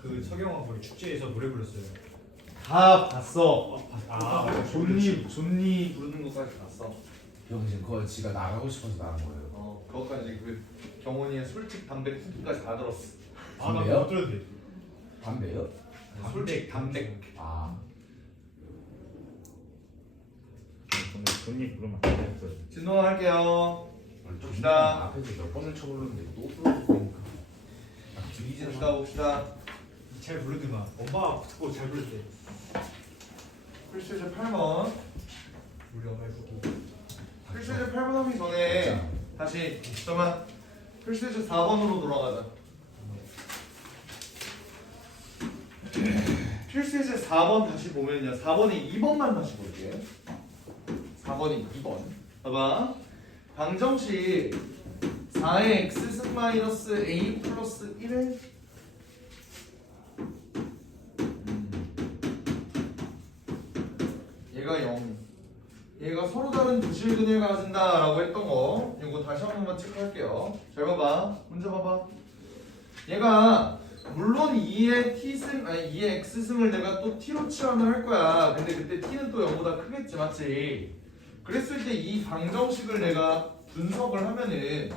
그 서경환 거기 축제에서 노래 불렀어요. 다 봤어. 존니 부르는 것까지 봤어. 병신 그거 지가 나가고 싶어서 나간 거예요. 그것까지 그 경원이의 솔직 담백 후기까지 다 들었어. 아나 못 들었는데. 담배요? 솔직 담백. 아 돈이 부르면 안 됐어요. 진동 할게요. 좀 봅시다. 앞에서 몇 번을 쳐불렀는데 또 불러주니까 들리지는 봅시다. 잘 부르더만. 엄마 듣고 잘 부르대. 필수제 8번. 우리 엄마의 후기. 필수제 8번 하기 전에 다시 잠깐만 필수제 4번으로 돌아가자. 필수제 4번 다시 보면요. 4번에 2번만 다시 볼게요. 4번에 2번. 봐봐. 방정식 4의 x승 마이너스 a 플러스 1에 얘가 0 얘가 서로 다른 두 실근을 가진다 라고 했던 거 이거 다시 한 번만 체크할게요. 잘 봐봐. 문제 봐봐. 얘가 물론 2의 t승 아니 2의 x승을 내가 또 t로 치환을 할 거야. 근데 그때 t는 또 0보다 크겠지 맞지? 그랬을 때 이 방정식을 내가 분석을 하면은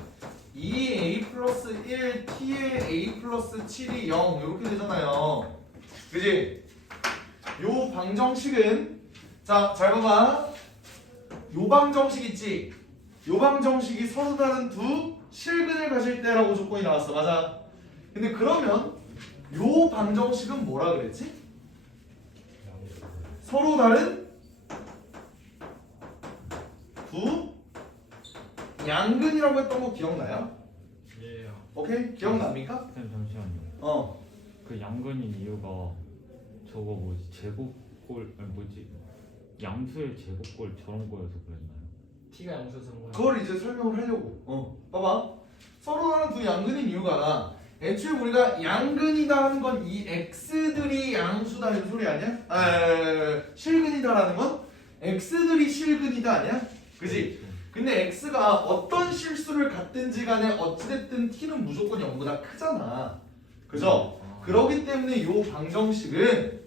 2a 플러스 1 t의 a 플러스 7이 0 이렇게 되잖아요. 그지? 요 방정식은 자 잘 봐봐. 요 방정식 있지? 요 방정식이 서로 다른 두 실근을 가질 때라고 조건이 나왔어. 맞아? 근데 그러면 요 방정식은 뭐라 그랬지? 서로 다른 두 양근이라고 했던 거 기억나요? 예. 오케이? 기억납니까? 선생님 잠시만요. 그 양근인 이유가 저거 뭐지 제곱골 아니 뭐지 양수의 제곱골 저런 거여서 그랬나요? T가 양수에서 그런 거야. 그걸 이제 설명을 하려고. 봐봐. 서로 다른 두 양근인 이유가 애초에 우리가 양근이다 하는 건 이 x들이 양수다 이런 소리 아니야? 실근이다라는 건 x들이 실근이다 아니야? 그지? 근데 x가 어떤 실수를 갖든지 간에 어찌됐든 t는 무조건 0보다 크잖아. 그죠? 그러기 때문에 이 방정식은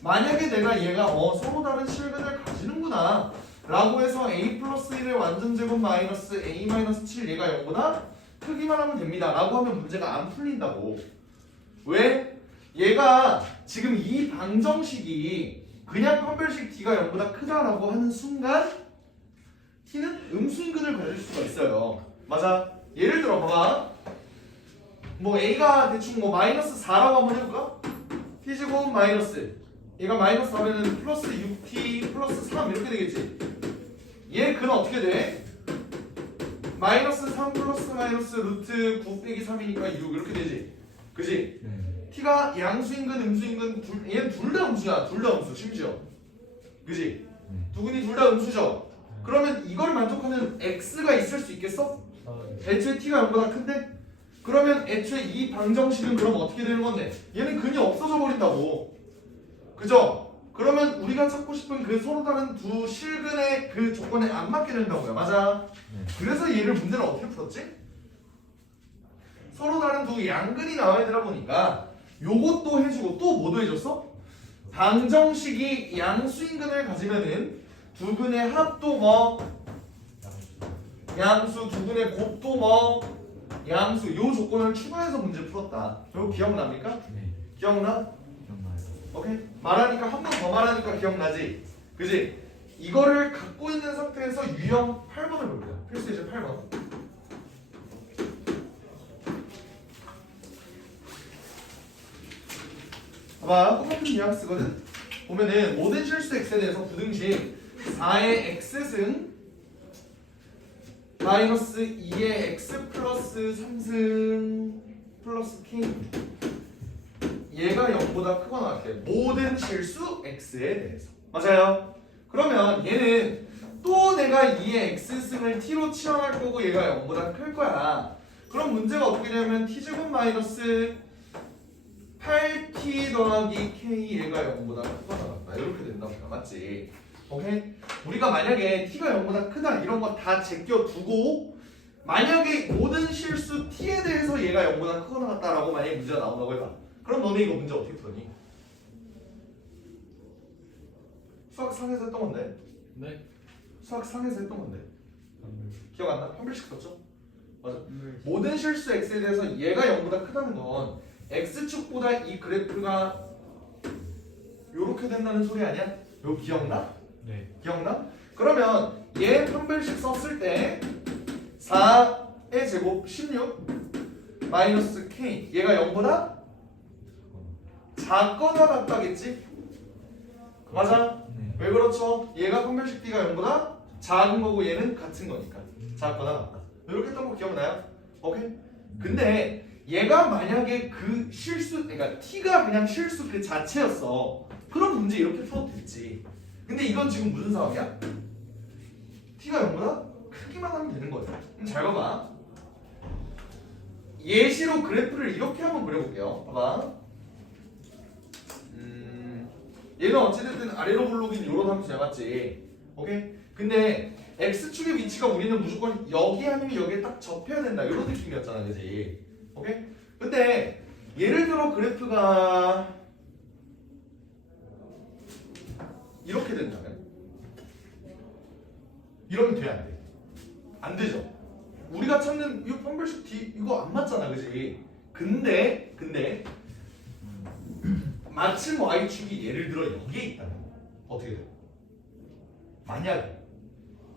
만약에 내가 얘가 서로 다른 실근을 가지는구나 라고 해서 a 플러스 1의 완전 제곱 마이너스 a 마이너스 7 얘가 0보다 크기만 하면 됩니다 라고 하면 문제가 안 풀린다고. 왜? 얘가 지금 이 방정식이 그냥 판별식 t가 0보다 크다라고 하는 순간 t는 음순근을 가질 수가 있어요. 맞아? 예를 들어 봐봐. 뭐 a가 대충 뭐 마이너스 4라고 한번 해볼까? t제곱 마이너스 얘가 마이너스 4면은 플러스 6t 플러스 3 이렇게 되겠지. 얘 근은 어떻게 돼? 마이너스 3 플러스 마이너스 루트 9 빼기 3이니까 6 이렇게 되지. 그지? 네. t가 양수인근 음수인근 얘는 둘 다 음수야. 둘 다 음수 심지어. 그지? 두 근이 둘 다 음수죠. 그러면 이걸 만족하는 x가 있을 수 있겠어? 애초에 t가 0보다 큰데? 그러면 애초에 이 방정식은 그럼 어떻게 되는 건데? 얘는 근이 없어져 버린다고. 그죠? 그러면 우리가 찾고 싶은 그 서로 다른 두 실근의 그 조건에 안 맞게 된다고요. 맞아? 그래서 얘를 문제를 어떻게 풀었지? 서로 다른 두 양근이 나와야 되다 보니까 요것도 해주고 또 뭐도 해줬어? 방정식이 양수인근을 가지면은 두 근의 합도 뭐? 양수, 두 근의 곱도 뭐? 양수. 요 조건을 추가해서 문제 풀었다. 이거 기억납니까? 네. 기억나? 기억나요. 오케이? 말하니까 한 번 더 말하니까 기억나지? 그지? 이거를 갖고 있는 상태에서 유형 8번을 볼게요. 필수 예제 8번. 봐봐. 똑같은 뉘앙스거든? 보면은 모든 실수 x에 대해서 부등식 4의 x승 마이너스 2의 x 플러스 3승 플러스 k 얘가 0보다 크거나 같아. 모든 실수 x에 대해서. 맞아요? 그러면 얘는 또 내가 2의 x승을 t로 치환할 거고 얘가 0보다 클 거야. 그럼 문제가 어떻게 되냐면 t제곱 마이너스 8t 더하기 k 얘가 0보다 크거나 같다. 이렇게 된답니다. 맞지? 오케이? 우리가 만약에 t가 0보다 크다 이런 거 다 제껴두고 만약에 모든 실수 t에 대해서 얘가 0보다 크거나 같다라고 만약에 문제가 나온다고 해봐. 그럼 너네 이거 문제 어떻게 풀었니? 수학 상에서 했던 건데. 네. 수학 상에서 했던 건데. 기억 안 나? 판별식 썼죠? 맞아. 네. 모든 실수 x에 대해서 얘가 0보다 크다는 건 x축보다 이 그래프가 요렇게 된다는 소리 아니야? 요 기억나? 네. 기억나? 그러면 얘 판별식 썼을 때 4의 제곱 16 마이너스 k 얘가 0보다 작거나 같다겠지? 맞아? 네. 왜 그렇죠? 얘가 판별식 b가 0보다 작은 거고 얘는 같은 거니까 작거나 같다. 이렇게 했던 거 기억나요? 오케이? 근데 얘가 만약에 그 실수, 그러니까 t가 그냥 실수 그 자체였어. 그럼 문제 이렇게 풀어도 됐지. 근데 이건 지금 무슨 상황이야? t가 0보다 크기만 하면 되는 거예요. 그럼 잘 봐봐. 예시로 그래프를 이렇게 한번 그려볼게요. 봐봐. 얘는 어찌됐든 아래로 블록인 요런 함수 잡았지. 오케이? 근데 x축의 위치가 우리는 무조건 여기 아니면 여기에 딱 접해야 된다 이런 느낌이었잖아, 그지? 오케이? 근데 예를 들어 그래프가 이렇게 된다면 이러면 돼, 안 돼? 안 되죠. 우리가 찾는 이 판별식 D 이거 안 맞잖아, 그지? 근데 마침 y축이 예를 들어 여기에 있다면 어떻게 돼? 만약에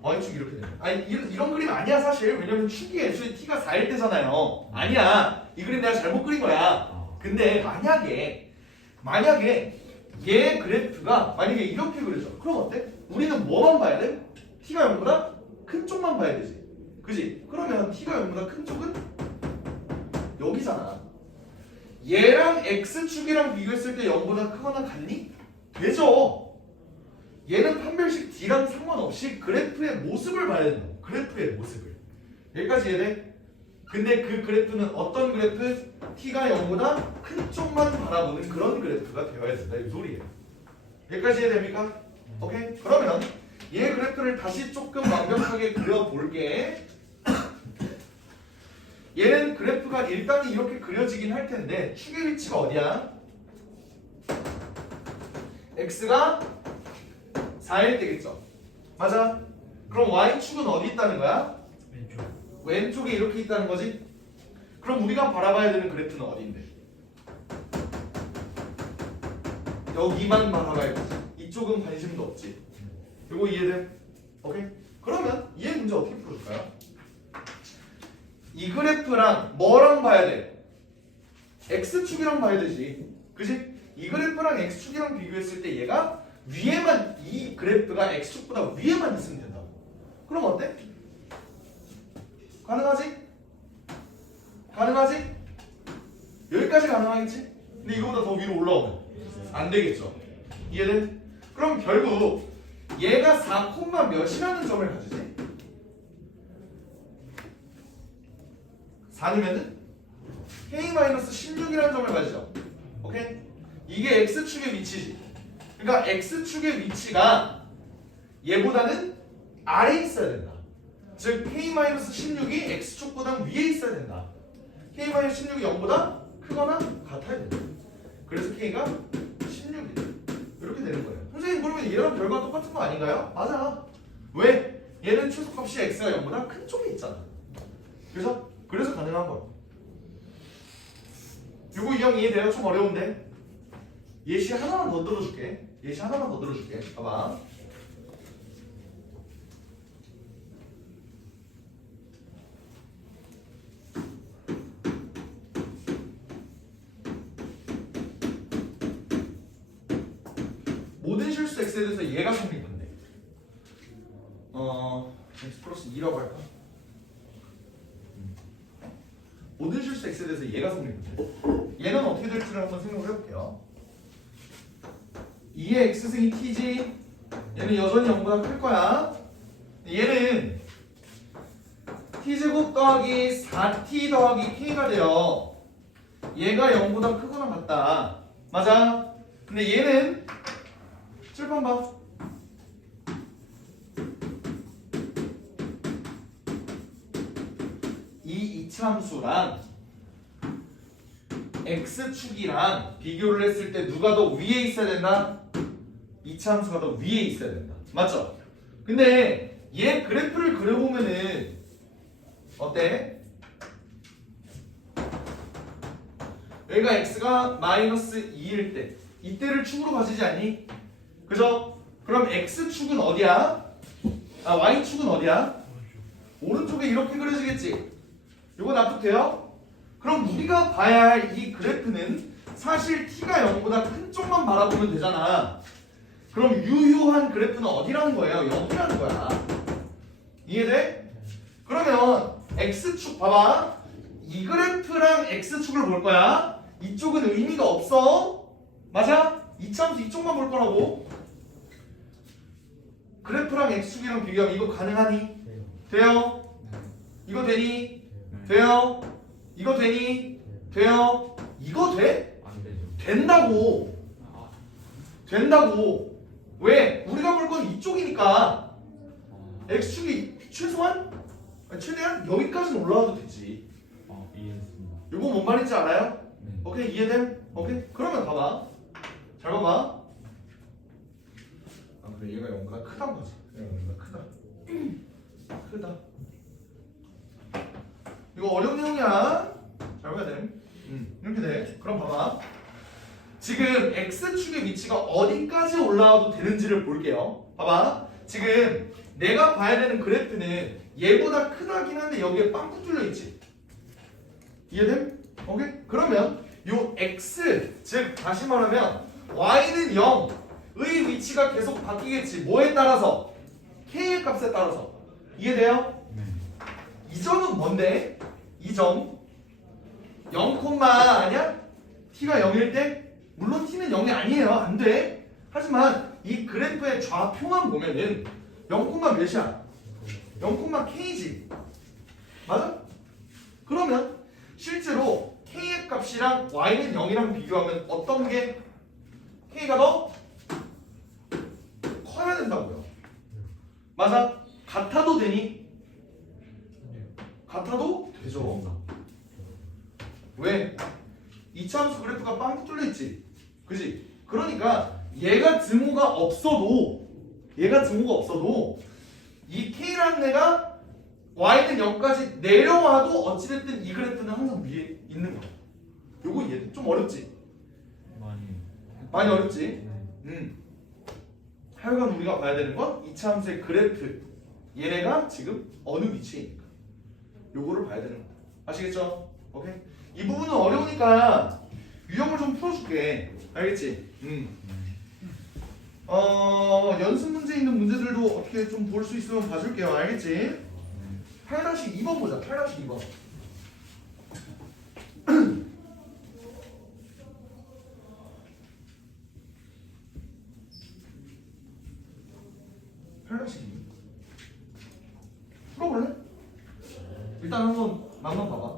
y축이 이렇게 되면 아니 이런 그림 아니야 사실. 왜냐면 축이 애초에 t가 4일 때잖아요. 아니야, 이 그림 내가 잘못 그린 거야. 근데 만약에 얘 그래프가 만약에 이렇게 그려져. 그럼 어때? 우리는 뭐만 봐야 돼? t가 0보다 큰 쪽만 봐야 되지, 그지? 그러면 t가 0보다 큰 쪽은 여기잖아. 얘랑 x축이랑 비교했을 때 0보다 크거나 같니? 되죠. 얘는 판별식 D랑 상관없이 그래프의 모습을 봐야 된다. 그래프의 모습을. 여기까지 이해돼? 근데 그 그래프는 어떤 그래프? T가 0보다 큰 쪽만 바라보는 그런 그래프가 되어야 된다, 이 소리예요. 여기까지 이해됩니까? 오케이? 그러면 얘 그래프를 다시 조금 완벽하게 그려볼게. 얘는 그래프가 일단은 이렇게 그려지긴 할 텐데 축의 위치가 어디야? x가 4일 때겠죠? 맞아? 그럼 y축은 어디 있다는 거야? 왼쪽. 왼쪽에 이렇게 있다는 거지? 그럼 우리가 바라봐야 되는 그래프는 어디인데? 여기만 바라봐야 되지. 이쪽은 관심도 없지. 이거 이해돼? 오케이? 그러면 얘 문제 어떻게 풀어줄까요? 이 그래프랑 뭐랑 봐야 돼? x축이랑 봐야 되지, 그지? 이 그래프랑 x축이랑 비교했을 때 얘가 위에만, 이 그래프가 x축보다 위에만 있으면 된다고. 그럼 어때? 가능하지? 가능하지? 여기까지 가능하겠지? 근데 이거보다 더 위로 올라오면 안 되겠죠? 이해돼? 그럼 결국 얘가 4, 몇이라는 점을 가지지? 4이면은 k-16이라는 점을 가지죠. 오케이? 이게 x축의 위치지. 그러니까 x축의 위치가 얘보다는 아래에 있어야 된다. 즉 k-16이 x축보다 위에 있어야 된다. k-16이 0보다 크거나 같아야 된다. 그래서 k가 16이다. 이렇게 되는 거예요. 선생님, 그러면 얘랑 결과 똑같은 거 아닌가요? 맞아. 왜? 얘는 최소값이 x가 0보다 큰 쪽에 있잖아. 그래서 가능한 거야. 요거 이형 이해돼요? 좀 어려운데? 예시 하나만 더 들어줄게. 봐봐. 모든 실수 x에 대해서 얘가 성립인데 x 플러스 2라고 할까? 모든 실수 x에 대해서 얘가 성립인데 얘는 어떻게 될지를 한번 생각을 해볼게요. 2의 x승이 t지. 얘는 여전히 0보다 클 거야. 얘는 t제곱 더하기 4t 더하기 k가 돼요. 얘가 0보다 크거나 같다. 맞아? 근데 얘는 칠판 봐. 이 이차함수랑 x축이랑 비교를 했을 때 누가 더 위에 있어야 된다? 이차함수가 더 위에 있어야 된다. 맞죠? 근데 얘 그래프를 그려보면은 어때? 여기가 x가 마이너스 2일 때 이때를 축으로 가지지 않니? 그죠? 그럼 x축은 어디야? 아 y축은 어디야? 오른쪽에 이렇게 그려지겠지? 이거 납득돼요? 그럼 우리가 봐야 할 이 그래프는 사실 t가 0보다 큰 쪽만 바라보면 되잖아. 그럼 유효한 그래프는 어디라는 거예요? 0이라는 거야. 이해돼? 그러면 x축 봐봐. 이 그래프랑 x축을 볼 거야. 이쪽은 의미가 없어. 맞아? 이차함수 이쪽만 볼 거라고. 그래프랑 x축이랑 비교하면 이거 가능하니? 돼요? 이거 되니? 돼요? 이거 되니? 돼요? 이거 돼? 안 되죠. 된다고. 된다고. 왜? 우리가 볼 건 이쪽이니까 x축이 최소한? 아니, 최대한 여기까지는 올라와도 되지. 이해했습니다. 이거 뭔 말인지 알아요? 네. 오케이 이해됨? 오케이? 그러면 봐봐. 잘 봐봐. 아 그래 얘가 0보다 크단 거지. 얘가 0보다 크다. 크다. 이거 어려운 내용이야. 잘 봐야 돼. 이렇게 돼. 그럼 봐봐. 지금 x축의 위치가 어디까지 올라와도 되는지를 볼게요. 봐봐. 지금 내가 봐야 되는 그래프는 얘보다 크다긴 한데 여기에 빵꾸 뚫려 있지. 이해됨? 오케이? 그러면 요 x 즉 다시 말하면 y는 0의 위치가 계속 바뀌겠지. 뭐에 따라서? k의 값에 따라서. 이해돼요? 네. 이 점은 뭔데? 이 점 0, 아니야? t가 0일 때? 물론 t는 0이 아니에요. 안 돼. 하지만 이 그래프의 좌표만 보면은 0, 몇이야? 0,k지. 맞아? 그러면 실제로 k의 값이랑 y는 0이랑 비교하면 어떤 게 k가 더 커야 된다고요. 맞아? 같아도 되니? 같아도 되죠. 왜? 이차함수 그래프가 빵 뚫려 있지. 그지? 그러니까 얘가 등호가 없어도 이 k라는 애가 y는 0까지 내려와도 어찌됐든 이 그래프는 항상 위에 있는 거야. 요거 이해? 좀 어렵지? 많이 어렵지? 네. 하여간 우리가 봐야 되는 건 이차함수의 그래프 얘네가 지금 어느 위치에 있는가 요거를 봐야 되는 거야. 아시겠죠? 오케이? 이 부분은 어려우니까 유형을 좀 풀어줄게. 알겠지? 연습 문제 있는 문제들도 어떻게 좀 볼 수 있으면 봐줄게요. 알겠지? 8-2번 보자. 8-2번. 풀어볼래? 일단 한번 맛만 봐봐.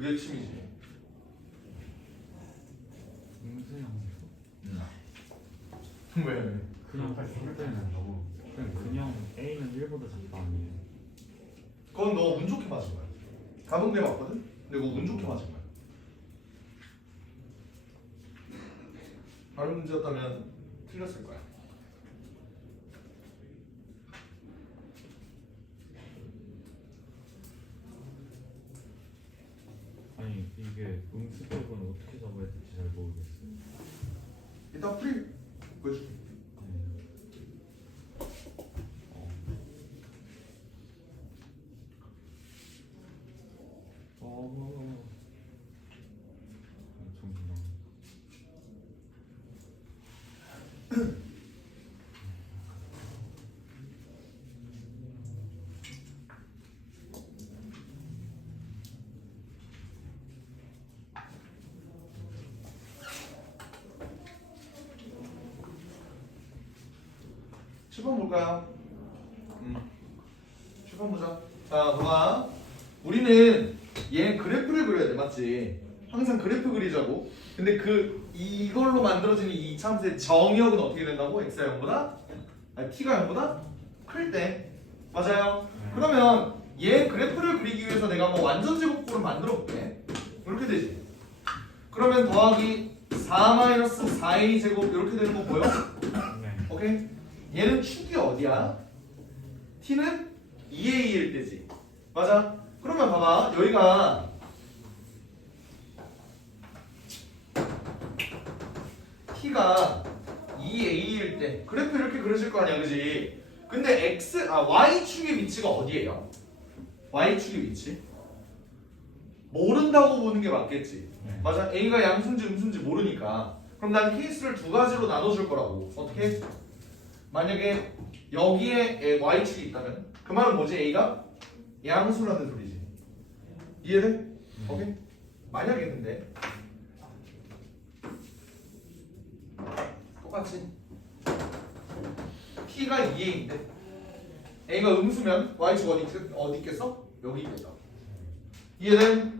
그게 핵심이지. 음수양수. 왜? 그냥 볼 때는 너무 그냥 A는 1보다 작다 아니에요? 그건 너 운 좋게 맞은 거야. 답은 그게 맞거든? 근데 그거 운 좋게 맞은 거야. 다른 문제였다면 틀렸을 거야. 아니 이게 음수 빼고는 어떻게 잡아야 될지 잘 모르겠어요. 이따 풀이 보여줄게. 정신아. 7번 볼까요? 7번 보자. 자, 봐봐. 우리는 얘 그래프를 그려야 돼, 맞지? 항상 그래프 그리자고. 근데 이걸로 만들어지는 이 이차함수의 정의역은 어떻게 된다고? x가 0보다? 아니, t가 0보다? 클 때. 맞아요? 그러면 얘 그래프를 그리기 위해서 내가 뭐 완전 제곱꼴을 만들어 볼게. 이렇게 되지. 그러면 더하기 4-4a 제곱 이렇게 되는 거 보여? 네. 오케이? 얘는 축이 어디야? t는 2a일 때지. 맞아? 그러면 봐봐. 여기가 t가 2a일 때 그래프 이렇게 그려질 거 아니야, 그지? 근데 y축의 위치가 어디예요? y축의 위치? 모른다고 보는 게 맞겠지. 네. 맞아? a가 양수인지 음수인지 모르니까. 그럼 난 케이스를 두 가지로 나눠줄 거라고. 어떻게? 만약에 여기에 y축이 있다면 그 말은 뭐지? a가 양수라는 소리지. 이해돼? 오케이? 만약에 근데 똑같이 t가 2a인데 a가 음수면 y축 어디 있겠어? 여기 있겠다. 이해돼?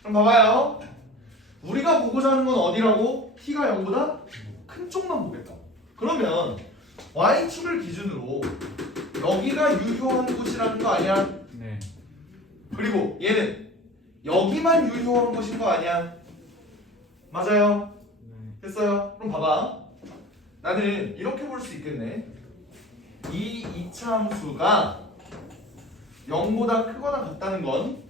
그럼 봐봐요. 우리가 보고자 하는 건 어디라고? t가 0보다 큰 쪽만 보겠다. 그러면 y축을 기준으로 여기가 유효한 곳이라는 거 아니야? 네. 그리고 얘는 여기만 유효한 곳인 거 아니야? 맞아요? 네. 됐어요? 그럼 봐봐. 나는 이렇게 볼 수 있겠네. 이 이차함수가 0보다 크거나 같다는 건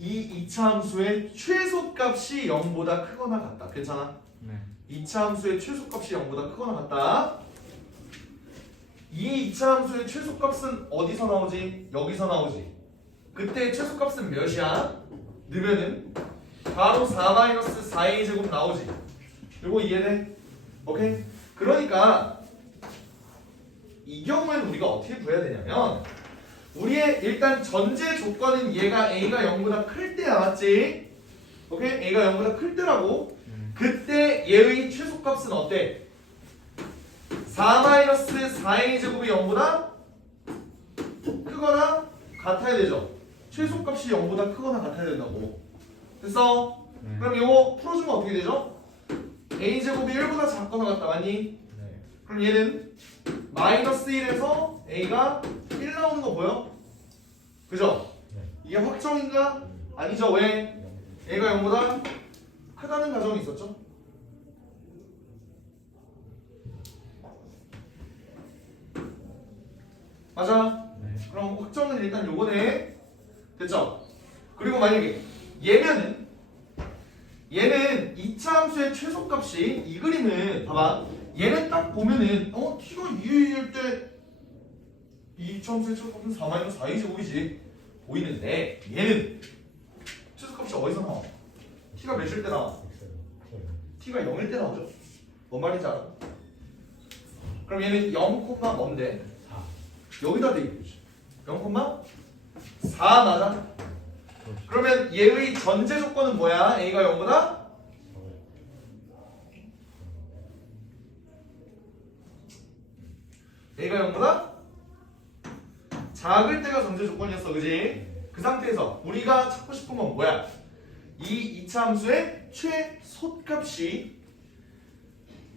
이 이차함수의 최소값이 0보다 크거나 같다. 괜찮아? 네. 이차함수의 최소값이 0보다 크거나 같다. 이 이차함수의 최소값은 어디서 나오지? 여기서 나오지. 그때 최소값은 몇이야? 넣으면은 바로 4-4a 제곱 나오지. 이거 이해돼? 오케이? 그러니까 이 경우에는 우리가 어떻게 구해야 되냐면 우리의 일단 전제 조건은 얘가 a가 0보다 클 때야, 맞지? 오케이? a가 0보다 클 때라고. 그때 얘의 최소값은 어때? 4-4a 제곱이 0보다 크거나 같아야 되죠. 최소값이 0보다 크거나 같아야 된다고. 됐어? 네. 그럼 이거 풀어주면 어떻게 되죠? a 제곱이 1보다 작거나 같다, 맞니? 네. 그럼 얘는 -1에서 a가 1 나오는 거 보여? 그죠? 네. 이게 확정인가? 아니죠. 왜? a가 0보다 크다는 가정이 있었죠? 맞아? 네. 그럼 확정은 일단 요거네. 됐죠? 그리고 만약에 얘는 이차함수의 최소값이 이 그림은 봐봐. 얘는 딱 보면은 t가 2a일 때 이 이차함수의 최소값은 4-4a 제곱이지 보이는데 얘는 최소값이 어디서 나와? t가 몇일 때 나와? t가 0일 때 나오죠? 뭔 말인지 알아? 그럼 얘는 0, 뭔데? 여기다 대입해주죠. 0,4 맞아? 그러면 얘의 전제 조건은 뭐야? a가 0보다? a가 0보다? 작을 때가 전제 조건이었어, 그지? 그 상태에서 우리가 찾고 싶은 건 뭐야? 이 이차함수의 최소값이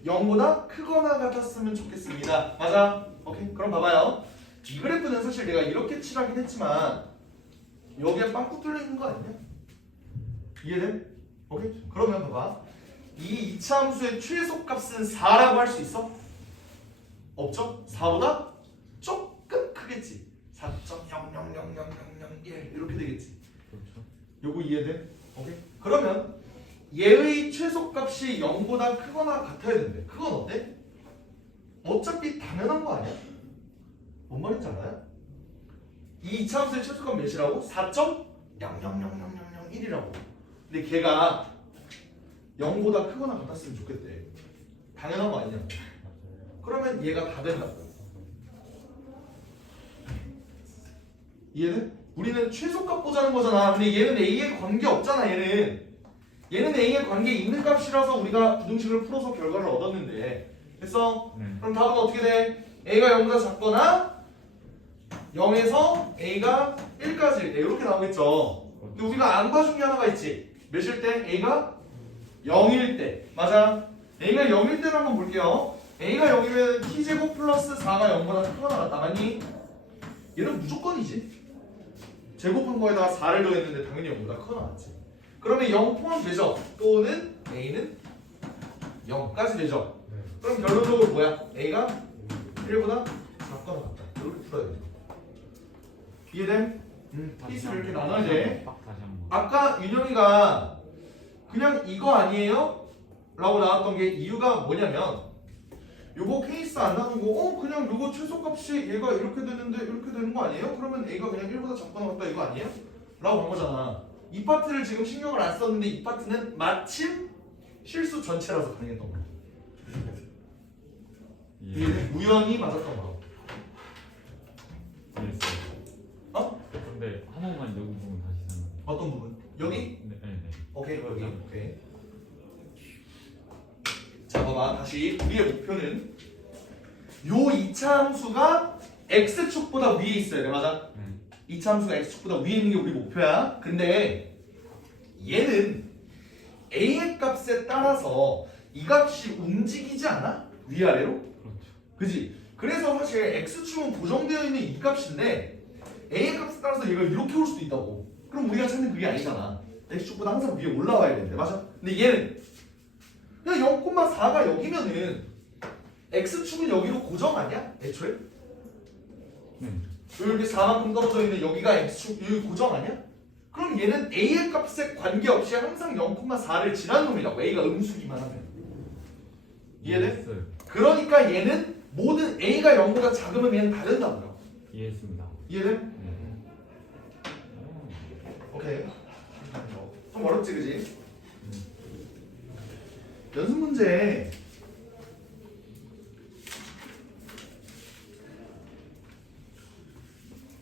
0보다 크거나 같았으면 좋겠습니다. 맞아? 오케이. 그럼 봐봐요. 이 그래프는 사실 내가 이렇게 칠하긴 했지만 여기에 빵꾸 뚫려 있는 거 아니냐? 이해돼? 오케이. 그러면 봐봐. 이 이차함수의 최소값은 4라고 할 수 있어? 없죠? 4보다 조금 크겠지. 4.000001 이렇게 되겠지. 그렇죠. 요거 이해돼? 오케이. 그러면 얘의 최소값이 0보다 크거나 같아야 되는데 그건 어때? 어차피 당연한 거 아니야? 뭔 말인지 알아요? 이 이차함수의 최소값 몇이라고? 4.000001이라고. 근데 걔가 0보다 크거나 같았으면 좋겠대. 당연한 거 아니냐? 그러면 얘가 다 된다고. 이해돼? 우리는 최소값 보자는 거잖아. 근데 얘는 A에 관계 없잖아. 얘는 A에 관계 있는 값이라서 우리가 부등식을 풀어서 결과를 얻었는데 됐어? 네. 그럼 답은 어떻게 돼? A가 0보다 작거나 0에서 A가 1까지일 때 이렇게 나오겠죠. 근데 우리가 안 봐준 게 하나가 있지. 몇일 때? A가 0일 때. 맞아. A가 0일 때를 한번 볼게요. A가 0이면 T제곱 플러스 4가 0보다 크거나 같다. 맞니? 얘는 무조건이지. 제곱한 거에다가 4를 더했는데 당연히 0보다 크거나 같지. 그러면 0 포함되죠? 또는 A는 0까지 되죠? 그럼 결론적으로 뭐야? A가 1보다 작거나 같다. 이렇게 풀어야 돼. 이해됨? 피스를 이렇게 나눠야 돼. 딱 다시 한번. 아까 윤영이가 그냥 이거 아니에요? 라고 나왔던 게 이유가 뭐냐면 요거 케이스 안 나누고 그냥 요거 최소값이 얘가 이렇게 되는데 이렇게 되는 거 아니에요? 그러면 A가 그냥 1보다 작거나 같다 이거 아니에요? 라고 한 거잖아. 이 파트를 지금 신경을 안 썼는데 이 파트는 마침 실수 전체라서 가능했던 거야. 예. 우연히 맞았던 거야. 이해했어요. 어? 근데 한 번만 여기 부분 다시 설명. 어떤 부분? 여기? 네, 네, 네. 오케이 여기 오케이. 자 봐봐 다시 우리의 목표는 요 이차함수가 x축보다 위에 있어야 돼. 맞아? 네. 이차함수가 x축보다 위에 있는 게 우리 목표야. 근데 얘는 a의 값에 따라서 이 값이 움직이지 않아? 위아래로? 그렇죠. 그지? 그래서 사실 x축은 고정되어 있는 이 값인데 a의 값에 따라서 얘가 이렇게 올 수도 있다고. 그럼 우리가 찾는 그게 아니잖아. x축보다 항상 위에 올라와야 되는데 맞아? 근데 얘는 그냥 0,4가 여기면은 x축은 여기로 고정 아니야? 애초에? 네. 이렇게 4만큼 떨어져 있는 여기가 x축 여기 고정 아니야? 그럼 얘는 a의 값에 관계없이 항상 0,4를 지난 놈이라고. a가 음수기만 하면. 이해돼? 이해했어요. 그러니까 얘는 모든 a가 0보다 작으면 얘는 다 된다고요. 이해했습니다. 이해돼? 네. 오케이. 좀 어렵지 그지? 연습 문제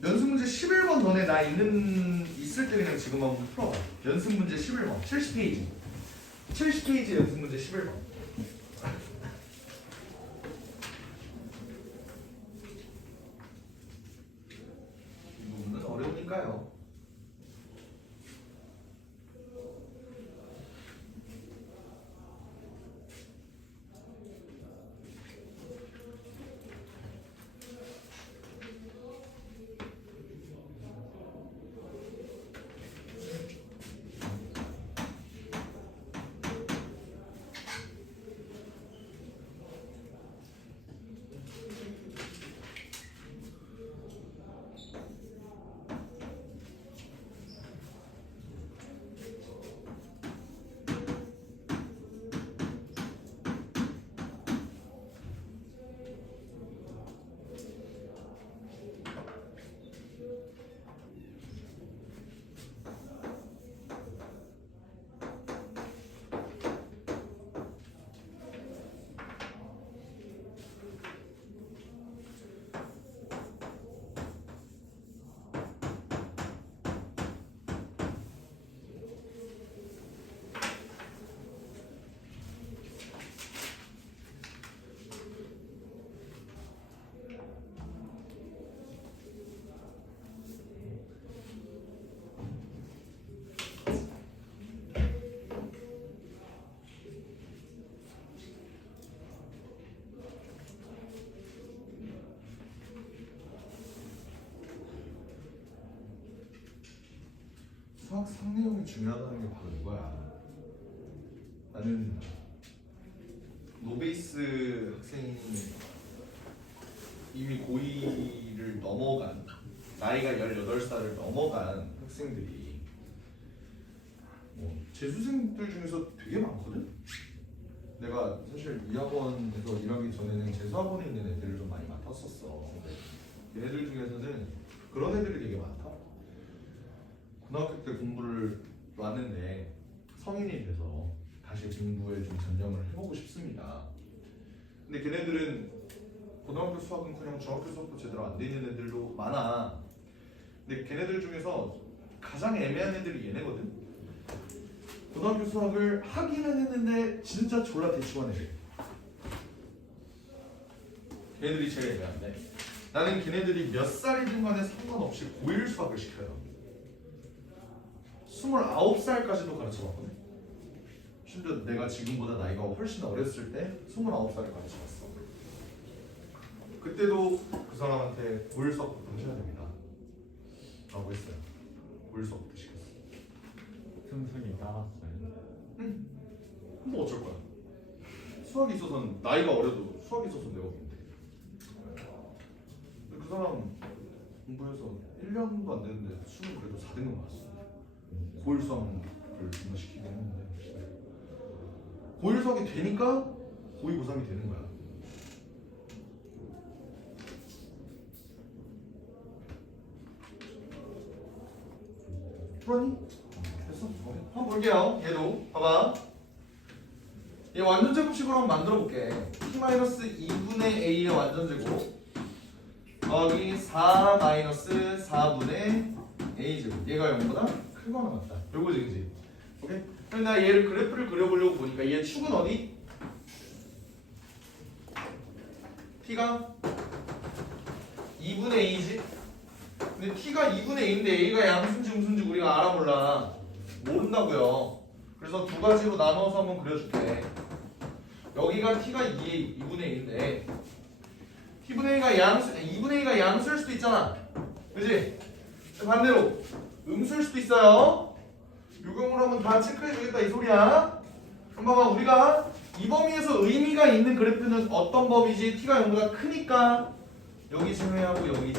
연습 문제 11번 너네 나 있을 때 그냥 지금 한번 풀어봐. 연습 문제 11번 70페이지 70페이지 연습 문제 11번. 이 부분은 어려우니까요. 수학 상내용이 중요하다는 게 바로 이거야. 나는 노베이스 학생이 이미 고2를 넘어간 나이가 18살을 넘어간 학생들이 뭐 재수생들 중에서 되게 많거든? 내가 사실 이 학원에서 일하기 전에는 재수학원에 있는 애들을 좀 많이 맡았었어. 근데 얘네들 중에서는 그런 애들이 되게 많다. 고등학교 때 공부를 왔는데 성인이 돼서 다시 공부에 좀 전념을 해보고 싶습니다. 근데 걔네들은 고등학교 수학은커녕 중학교 수학도 제대로 안 돼 있는 애들도 많아. 근데 걔네들 중에서 가장 애매한 애들이 얘네거든. 고등학교 수학을 하기는 했는데 진짜 졸라 대충한 애들. 걔네들이 제일 애매한데 나는 걔네들이 몇 살이든 간에 상관없이 고1 수학을 시켜요. 29살까지도 가르쳐봤거든. 심지어 내가 지금보다 나이가 훨씬 어렸을 때 29살을 가르쳐봤어. 그때도 그 사람한테 고1 수학부터 하셔야 됩니다 라고 했어요. 고1 수학부터 시켰어. 틈틈이 따랐어요. 응. 뭐 어쩔 거야. 수학이 있어서는 나이가 어려도 수학이 있어서 내가 보면 돼. 근데 그 사람 공부해서 1년도 안 됐는데 수능 그래도 4등급 나왔어. 고1 수학을 존나 시키긴 했는데 고1 수학이 되니까 고2 고3이 되는 거야. 풀었니? 됐어? 한번 볼게요. 얘도 봐봐. 얘 완전 제곱식으로 한번 만들어 볼게. t-2분의 a의 완전 제곱 여기 4-4분의 a 제곱. 얘가 0보다 크거나 같다. 요거지, 그지? 오케이? 그럼 나 얘를 그래프를 그려보려고 보니까 얘 축은 어디? t가 2분의 a지? 근데 t가 2분의 a인데 a가 양수인지 음수인지 우리가 알아 몰라? 모른다고요. 그래서 두 가지로 나눠서 한번 그려줄게. 여기가 t가 2분의 a인데 t분의 a가 양수, 2분의 a가 양수일 수도 있잖아. 그지? 반대로 음수일 수도 있어요. 요 경우로 한번 다 체크해주겠다 이 소리야. 그럼 봐봐, 우리가 이 범위에서 의미가 있는 그래프는 어떤 범위지? t가 0보다 크니까 여기 제외하고 여기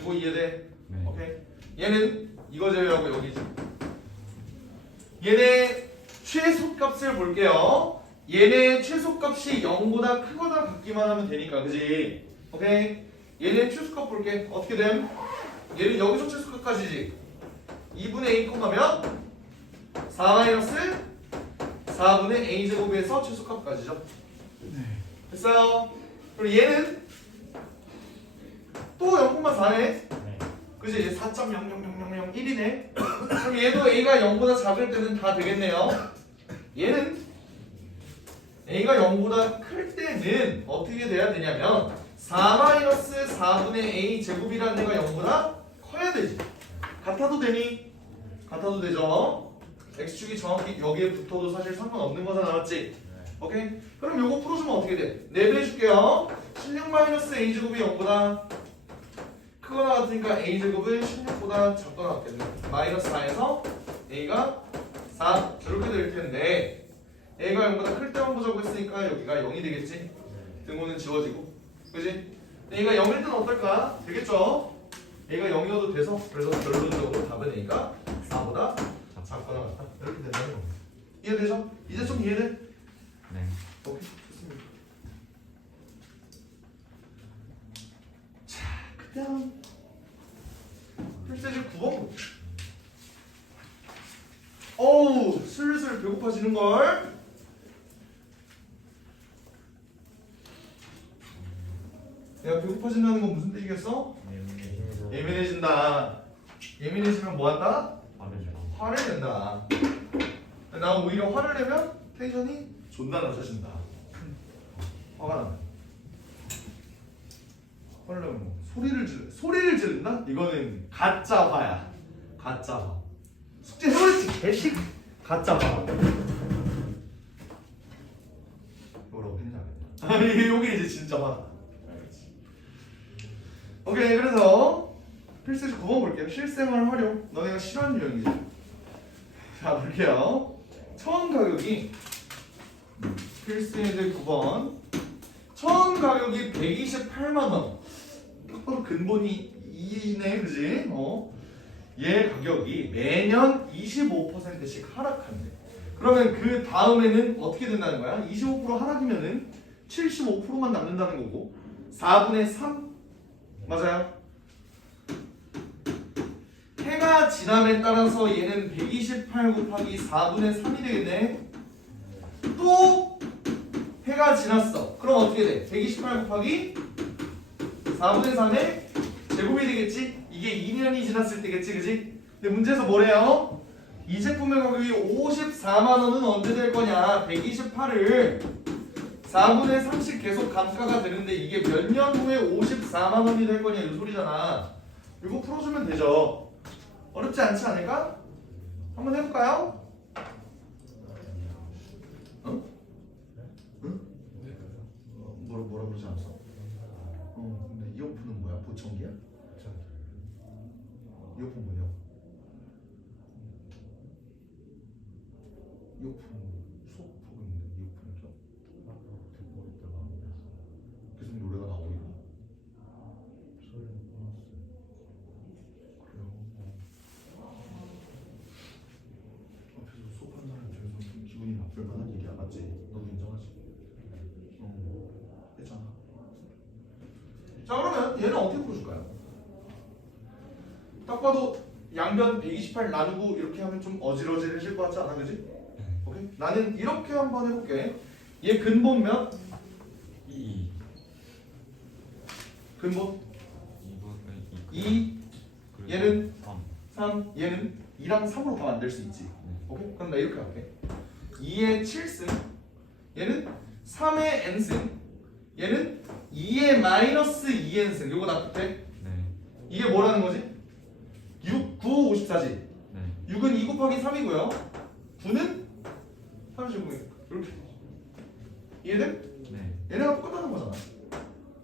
이거 이해돼? 네. 오케이. 얘는 이거 제외하고 여기지. 얘네 최소값을 볼게요. 얘네 최소값이 0보다 크거나 같기만 하면 되니까, 그지? 오케이. 얘네 최소값 볼게. 어떻게 됨? 얘는 여기서 최소값까지지. 2분의 a 콤마면 4-4분의 a제곱에서 최소값까지죠. 됐어요? 그리고 얘는 또 0,4네. 네. 그치? 이제 4.00001이네. 그럼 얘도 a가 0보다 작을 때는 다 되겠네요. 얘는 a가 0보다 클 때는 어떻게 돼야 되냐면 4-4분의 a 제곱이라는 애가 0보다 커야 되지. 같아도 되니? 같아도 되죠. x축이 정확히 여기에 붙어도 사실 상관없는 거잖아, 맞지? 오케이? 그럼 요거 풀어주면 어떻게 돼? 4배 해줄게요. 16-a 제곱이 0보다 크거나 같으니까 a제곱은 16보다 작거나 같겠네. 마이너스 4에서 a가 4 이렇게 될 텐데 a가 0보다 클 때만 보자고 했으니까 여기가 0이 되겠지? 등호는 지워지고, 그지? a가 0일 때는 어떨까? 되겠죠? a가 0이어도 돼서 그래서 결론적으로 답은 a가 4보다 작거나 같다. 이렇게 된다는 겁니다. 이해되죠? 이제 좀 이해돼? 네. 오케이, 좋습니다. 자, 그다음 풀세제 9번 볼게요. 어우, 슬슬 배고파지는걸? 내가 배고파진다는 건 무슨 뜻이겠어? 예민해진다. 예민해지면 뭐한다? 화를 낸다. 나 오히려 화를 내면 텐션이 존나 낮아진다. 화가 나면. 화를 내면 뭐 소리를 지른다? 이거는 가짜 화야. 가짜 화. 숙제 해버렸지 개식. 가짜 화. 뭐라고 했냐? 아니 요게 이제 진짜 화다. 알겠지? 오케이, 그래서 필수지 9번 볼게요. 실생활 활용. 너네가 싫어하는 유형이지. 자 볼게요. 처음 가격이 필수예제 9번. 처음 가격이 128만 원. 바로 근본이 2네, 그지? 얘 가격이 매년 25%씩 하락한대. 그러면 그 다음에는 어떻게 된다는 거야? 25% 하락이면은 75%만 남는다는 거고 4분의 3 맞아요? 해가 지남에 따라서 얘는 128 곱하기 4분의 3이 되겠네. 또 해가 지났어. 그럼 어떻게 돼? 128 곱하기 4분의 3의 제곱이 되겠지? 이게 2년이 지났을 때겠지, 그지? 근데 문제에서 뭐래요? 이 제품의 가격이 54만 원은 언제 될 거냐? 128을 4분의 3씩 계속 감가가 되는데 이게 몇 년 후에 54만 원이 될 거냐 이 소리잖아. 이거 풀어주면 되죠. 어렵지 않지 않을까? 한번 해볼까요? 응? 응? 뭐라 그러지 않았어? 근데 이어폰은 뭐야? 보청기야? 이어폰 뭐냐? 이어폰 수업 보고 있는데 이어폰을 줘? 듣고 있다가 계속 노래가 나오니까 소리는 꺼놨어요. 그래요? 앞에서 수업하는 사람 중에서 좀 기분이 나쁠 만한 일이야, 맞지? 너도 인정하지? 했잖아. 자 그러면 얘는 어떻게 풀어줄까요? 딱 봐도 양변 128 나누고 이렇게 하면 좀 어질어질해질 것 같지 않아, 그지? 오케이? 나는 이렇게 한번 해볼게. 얘 근본 몇? 2 근본 2 2, 얘는 3 3, 얘는 2랑 3으로 다 만들 수 있지. 오케이? 그럼 나 이렇게 할게. 2의 7승, 얘는 3의 n승, 얘는 2의 마이너스 2n승. 요거 납득해? 네. 이게 뭐라는 거지? 6, 9, 54지? 네. 6은 2 곱하기 3이고요. 9는 30이니까 이렇게. 이해돼? 네. 얘네가 똑같다는 거잖아.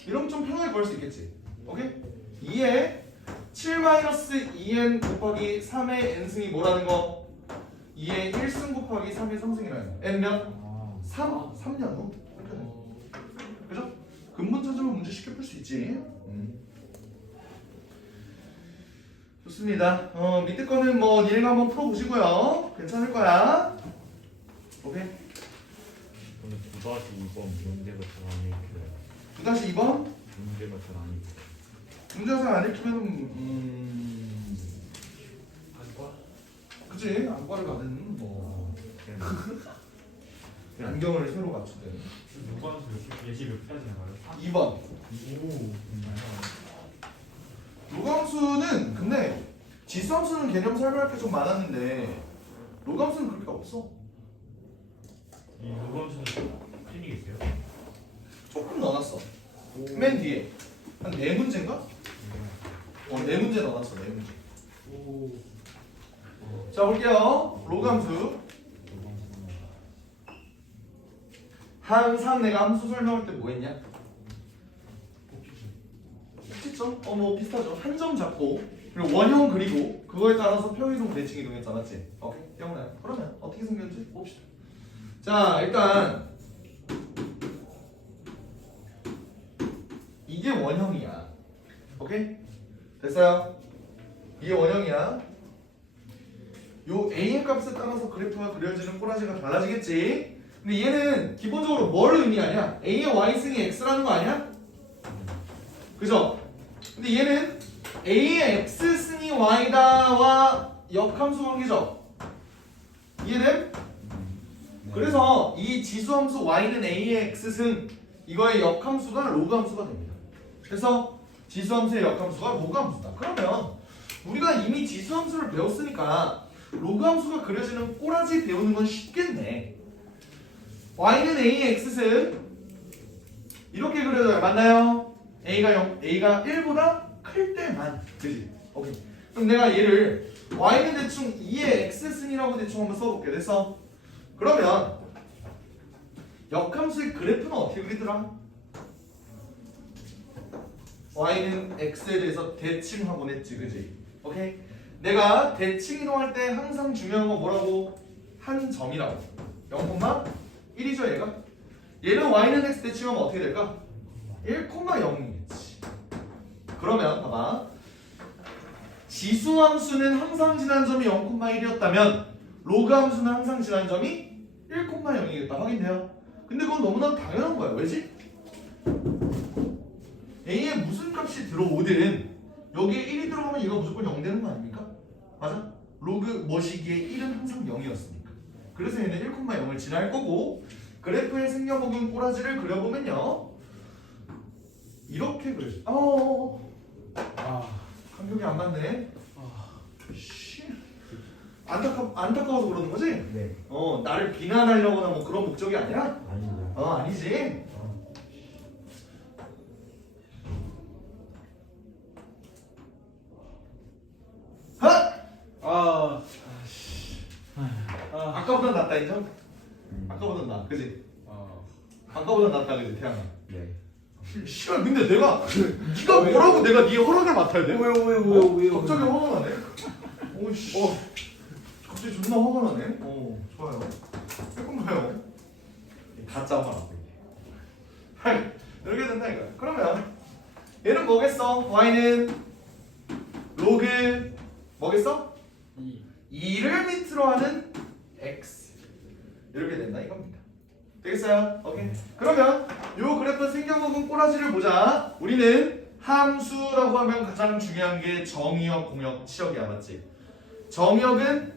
이러면 좀 편하게 구할 수 있겠지. 오케이? 2에 7-2n 곱하기 3의 n승이 뭐라는 거? 2의 1승 곱하기 3의 3승이라는 거. n 몇? 3? 3냐고? 이렇게 돼. 그죠? 근본 찾으면 문제 쉽게 풀 수 있지. 좋습니다. 밑에 거는 뭐 니네가 한번 풀어보시고요. 괜찮을 거야. 오케이. 오늘 9-2번 문제가 잘 안 읽혀요. 9-2번 문제가 잘 안 읽혀요. 문제가 안 읽히면 안과? 그치? 안과를 가든 뭐 그냥 안경을 새로 갖추든. 누가 예시 몇 페이지 나가요? 2번 오. 로감수는 근데 지수함수는 개념 설명할 게 좀 많았는데 로감수는 그렇게 없어. 이 노감수는 클릭 있어요? 조금 넣어놨어. 맨 뒤에 한 4문제인가? 4문제 넣어놨어. 4문제. 오. 자 볼게요. 로감수 항상 내가 함수 설명할 때 뭐 했냐? 꼭지점? 뭐 비슷하죠. 한 점 잡고 그리고 원형 그리고 그거에 따라서 평이동 대칭 이동했잖아, 맞지? 오케이. 기억나요? 그러면 어떻게 생겼는지 봅시다. 자 일단 이게 원형이야. 오케이? 됐어요? 이게 원형이야. 요 a의 값에 따라서 그래프가 그려지는 꼬라지가 달라지겠지? 근데 얘는 기본적으로 뭘 의미하냐? a의 y승이 x라는 거 아니야? 그죠? 근데 얘는 a의 x승이 y다와 역함수 관계죠? 이해됨? 그래서 이 지수함수 y는 a의 x승 이거의 역함수가 로그함수가 됩니다. 그래서 지수함수의 역함수가 로그함수다. 그러면 우리가 이미 지수함수를 배웠으니까 로그함수가 그려지는 꼬라지 배우는 건 쉽겠네. y는 a의 x승 이렇게 그려져요. 맞나요? a가 0, a가 1보다 클 때만. 그지? 오케이. 그럼 내가 얘를 y는 대충 2의 x승이라고 대충 한번 써볼게. 됐어? 그러면 역함수의 그래프는 어떻게 그리더라? y는 x에 대해서 대칭하곤 했지, 그지? 오케이? 내가 대칭 이동할 때 항상 중요한 건 뭐라고? 한 점이라고. 0,1이죠 얘가? 얘는 y는 x 대칭하면 어떻게 될까? 1,0이겠지. 그러면 봐봐. 지수함수는 항상 지난 점이 0,1이었다면 로그 함수는 항상 지난 점이 1,0이겠다. 확인돼요? 근데 그건 너무나 당연한 거야. 왜지? a에 무슨 값이 들어오든 여기에 1이 들어가면 이거 무조건 0 되는 거 아닙니까? 맞아? 로그 뭐시기에 1은 항상 0이었으니까. 그래서 얘는 1,0을 지날 거고 그래프에 생겨먹은 꼬라지를 그려보면요. 이렇게 그려져. 간격이 안 맞네. 씨. 안타까워서 그러는 거지? 네. 나를 비난하려거나 뭐 그런 목적이 아니라? 아니요. 아니지. 아까보다 낫다 인정? 아까보다 나, 그지? 아까보다 낫다, 그지, 태양아? 네. 씨발, 근데 네가 뭐라고 내가 네 허락을 맡아야 돼? 왜요? 갑자기 화가 나네. 오씨. 갑자기 존나 화가 나네. 좋아요. 조금만요. 가짜 화나. 이렇게 된다 이거야. 그러면 얘는 뭐겠어? y는 로그 뭐겠어? 2를 밑으로 하는 x 이렇게 된다 이겁니다. 되겠어요? 오케이. 그러면 요 그래프 생겨먹은 꼬라지를 보자. 우리는 함수라고 하면 가장 중요한 게 정의역, 공역, 치역이야, 맞지? 정의역은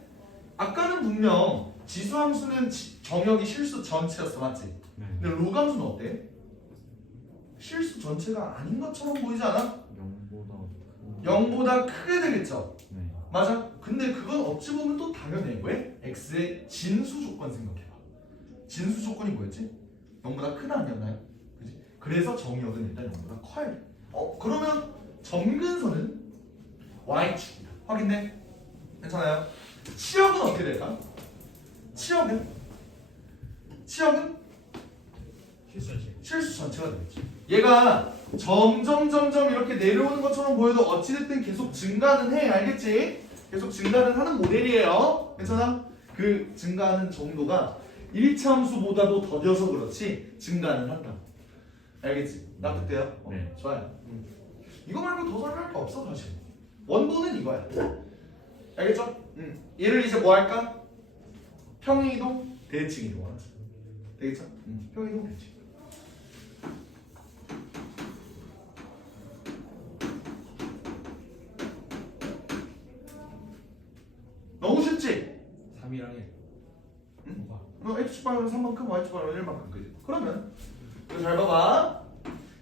아까는 분명 지수함수는 정의역이 실수 전체였어, 맞지? 네. 근데 로그 함수는 어때? 실수 전체가 아닌 것처럼 보이지 않아? 0보다 크게 되겠죠? 네. 맞아? 근데 그건 어찌 보면 또 당연해. 왜? x의 진수 조건 생각해봐. 진수 조건이 뭐였지? 0보다 크다 아니었나요? 그지? 그래서 정의역은 일단 0보다 커야 돼. 그러면 점근선은 y축이다. 확인돼? 괜찮아요? 치역은 어떻게 될까? 치역은 실수 전체가 되겠지. 얘가 점점 이렇게 내려오는 것처럼 보여도 어찌됐든 계속 증가는 해. 알겠지? 계속 증가는 하는 모델이에요. 괜찮아? 그 증가하는 정도가 1차 함수보다도 더뎌서 그렇지 증가는 한다. 알겠지? 납득돼요? 네. 좋아요. 이거 말고 더 설명할 거 없어 사실. 원본은 이거야. 알겠죠? 얘를 이제 뭐 할까? 평이동, 대칭이동 하자. 되겠죠? 평이동, 대칭. 너무 쉽지? 3이랑 1. x축방은 3만큼, y축방은 1만큼. 그지? 그러면 이거 잘 봐봐.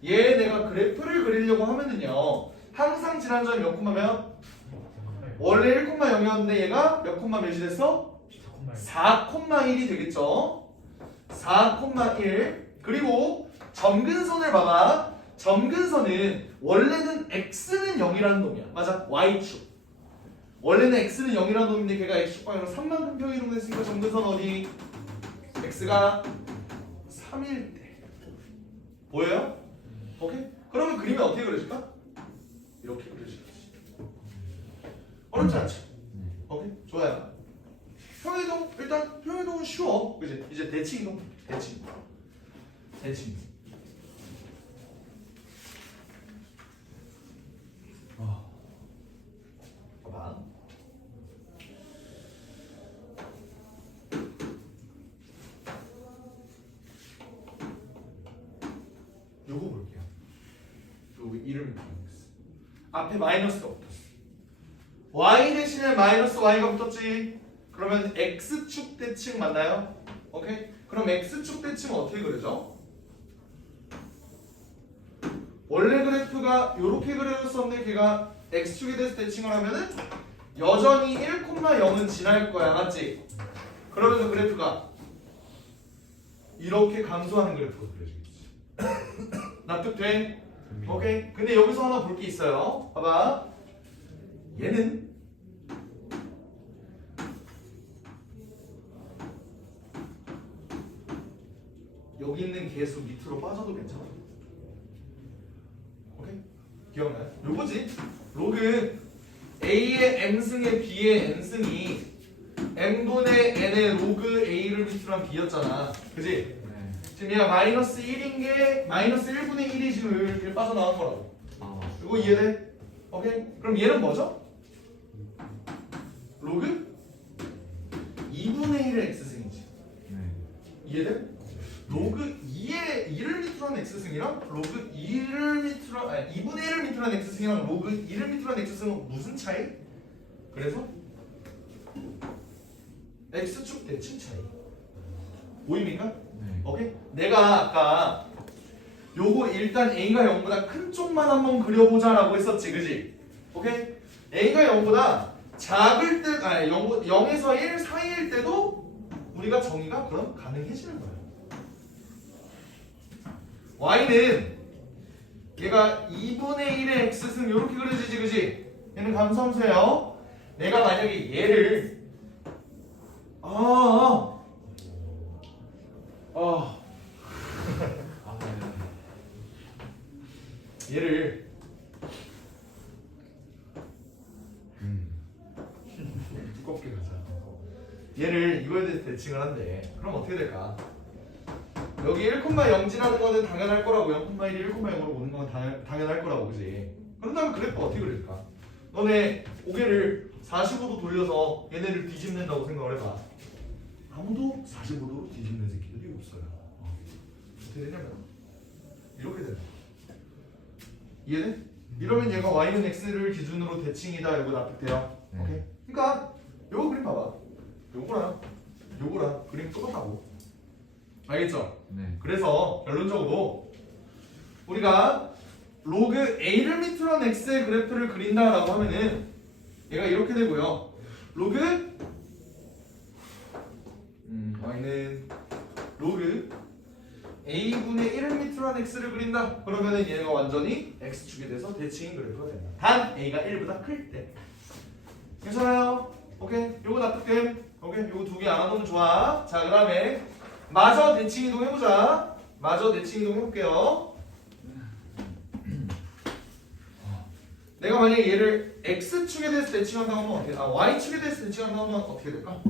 얘 내가 그래프를 그리려고 하면은요 항상 지난 점이 몇 콤마면? 원래 1,0이었는데 얘가 몇 콤마 몇이 됐어? 4,1이 되겠죠? 4,1. 그리고 점근선을 봐봐. 점근선은 원래는 x는 0이라는 놈이야. 맞아? y축. 원래는 x는 0이라는 놈인데 걔가 x축방으로 3만큼 평이동 됐으니까 점근선 어디? x가 3일 때. 보여요? 오케이? 그러면 그림이 어떻게 그려질까? 이렇게 그려지겠지. 어렵지 않지? 오케이? 좋아요. 평이동 일단 평이동은 쉬워. 그지? 이제 대칭이동. 대칭. 봐봐. 요거 볼게요. 요거 이름이 x. 앞에 마이너스가 붙었어. y 대신에 마이너스 y가 붙었지. 그러면 x축 대칭 맞나요? 오케이? 그럼 x축 대칭은 어떻게 그려져? 원래 그래프가 이렇게 그려졌었는데 걔가 x축에 대해서 대칭을 하면은 여전히 1,0은 지날 거야, 맞지? 그러면서 그래프가 이렇게 감소하는 그래프가 그려지겠지. 납득돼? 오케이. 근데 여기서 하나 볼 게 있어요. 봐봐. 얘는 여기 있는 개수 밑으로 빠져도 괜찮아. 오케이? 기억나요? 요거지. 로그 a의 m승의 b의 n승이 m분의 n의 로그 a를 밑으로 한 b였잖아. 그지? 네. 지금 얘가 마이너스 1인 게 마이너스 1분의 1이 지금 이렇게 빠져나간 거라고. 아, 이거 이해돼? 오케이? 그럼 얘는 뭐죠? 로그 2분의 1의 x승이지. 네. 이해돼? 로그 2를 밑으로 한 x승이랑 로그 2를 밑으로 아니 2분의 1을 밑으로 한 x승이랑 로그 2를 밑으로 한 x승은 무슨 차이? 그래서 x축 대칭 차이. 보입니까? 네. 오케이? 내가 아까 요거 일단 a가 0보다 큰 쪽만 한번 그려보자라고 했었지, 그지? 오케이? a가 0보다 작을 때, 아니 0에서 1 사이일 때도 우리가 정의가 그럼 가능해지는 거예요. y는 얘가 2분의 1의 x승 이렇게 그려지지, 그지? 얘는 감소함수예요. 내가 만약에 얘를 아, 네. 얘를 두껍게 가자. 얘를 이거에 대해서 대칭을 한대. 그럼 어떻게 될까? 여기 1,0 지나는 거는 당연할 거라고, 0,1이 1,0으로 오는 건 당연할 거라고, 그지? 그런다면 그래프가 어떻게 그릴까? 너네 고개를 45도 돌려서 얘네를 뒤집는다고 생각을 해봐. 아무도 45도로 뒤집는 새끼들이 없어요. 어떻게 되냐면 이렇게 된다. 이해돼? 이러면 얘가 y는 x를 기준으로 대칭이다. 이거 납득돼요? 네. 오케이. 그러니까 요거 그림 봐봐. 요거랑 그림 똑같다고. 알겠죠? 네. 그래서 결론적으로 우리가 로그 a를 밑으로 한 x의 그래프를 그린다라고 하면은 얘가 이렇게 되고요. 로그 y는 로그 a분의 1을 밑으로 한 x를 그린다. 그러면은 얘가 완전히 x축에 대해서 대칭인 그래프가 된다. 단 a가 1보다 클 때. 괜찮아요? 오케이. 요거 납득됨. 오케이. 요거 두 개 알아놓으면 좋아. 자, 그다음에 마저 대칭 이동 해보자. 마저 대칭 이동 해볼게요. 내가 만약에 얘를 x축에 대해서 대칭한다고 하면 어떻게? y축에 대해서 대칭한다고 하면 어떻게 될까?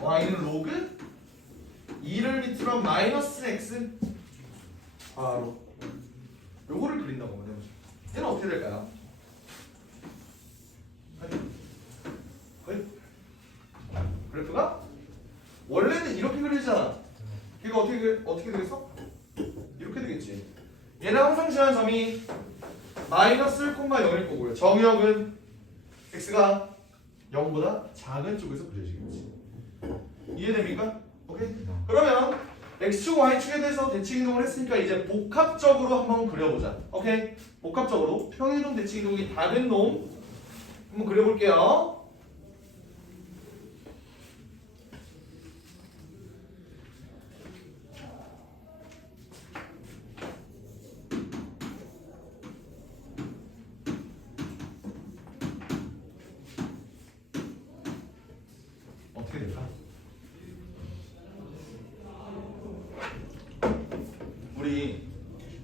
y는 로그 2를 밑으로 한 마이너스 x 바로 요거를 그린다고 하면 해보자. 얘는 어떻게 될까요? 그래프가 원래는 이렇게 그리잖아. 걔가 어떻게 되겠어? 이렇게 되겠지. 얘는 항상 지나는 점이 마이너스 1,0일 거고요. 정의역은 x가 0보다 작은 쪽에서 그려지겠지. 이해됩니까? 오케이? 그러면 x축, y축에 대해서 대칭 이동을 했으니까 이제 복합적으로 한번 그려보자. 오케이? 복합적으로 평행이동, 대칭 이동이 다른 놈 한번 그려볼게요. 어떻게 될까? 우리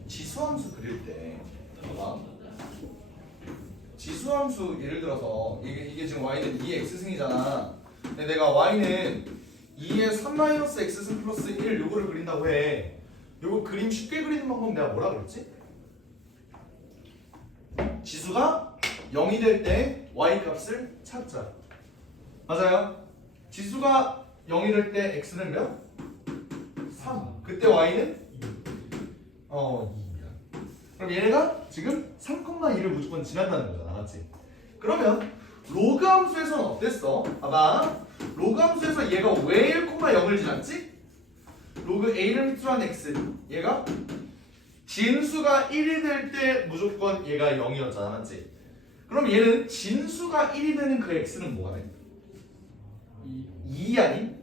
지수함수 그릴 때 봐봐. 지수함수 예를 들어서 이게 지금 y는 2의 x승이잖아. 근데 내가 y는 2의 3-x승 플러스 1 요거를 그린다고 해. 요거 그림 쉽게 그리는 방법 내가 뭐라 그랬지? 지수가 0이 될 때 y 값을 찾자. 맞아요? 지수가 0이 될 때 x는 몇? 3. 그때 y는 2입니다. 그럼 얘네가 지금 3,2를 무조건 지난다는 거잖아. 맞지? 그러면 로그 함수에서는 어땠어? 봐봐. 로그 함수에서 얘가 왜 1,0을 지났지? 로그 a를 밑으로 한 x. 얘가 진수가 1이 될 때 무조건 얘가 0이었잖아. 맞지? 그럼 얘는 진수가 1이 되는 그 x는 뭐가 돼? 2 아니?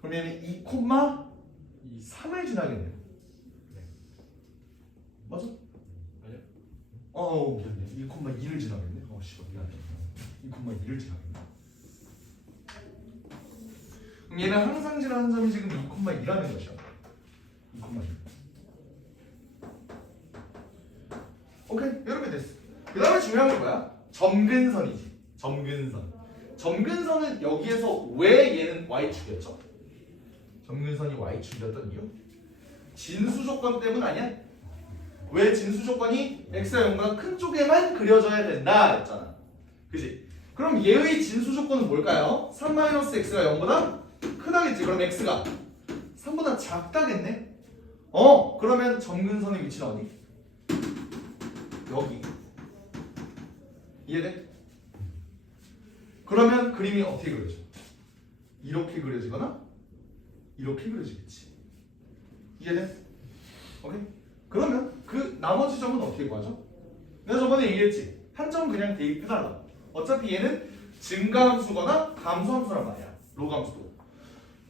그럼 얘는 2,3을 지나겠네요. 맞아? 맞아요? 미안해. 2,2를 지나겠네. 씨발 미안해. 2,2를 지나겠네. 그럼 얘는 항상 지나는 점이 지금 2,2라는 것이야. 2,2. 오케이 이렇게 됐어. 그 다음에 중요한 게 뭐야? 점근선이지. 점근선. 점근선은 여기에서 왜 얘는 y축이었죠? 점근선이 y축이었던 이유? 진수 조건 때문 아니야? 왜 진수 조건이 x가 0보다 큰 쪽에만 그려져야 된다 했잖아. 그지? 그럼 얘의 진수 조건은 뭘까요? 3-x가 0보다 크다겠지. 그럼 x가 3보다 작다겠네? 그러면 점근선의 위치는 어디? 여기. 이해돼? 그러면 그림이 어떻게 그려져? 이렇게 그려지거나 이렇게 그려지겠지. 이해돼? 오케이? 그러면 그 나머지 점은 어떻게 구하죠? 내가 저번에 얘기했지. 한 점 그냥 대입해달라. 어차피 얘는 증가함수거나 감소함수란 말이야. 로감수도.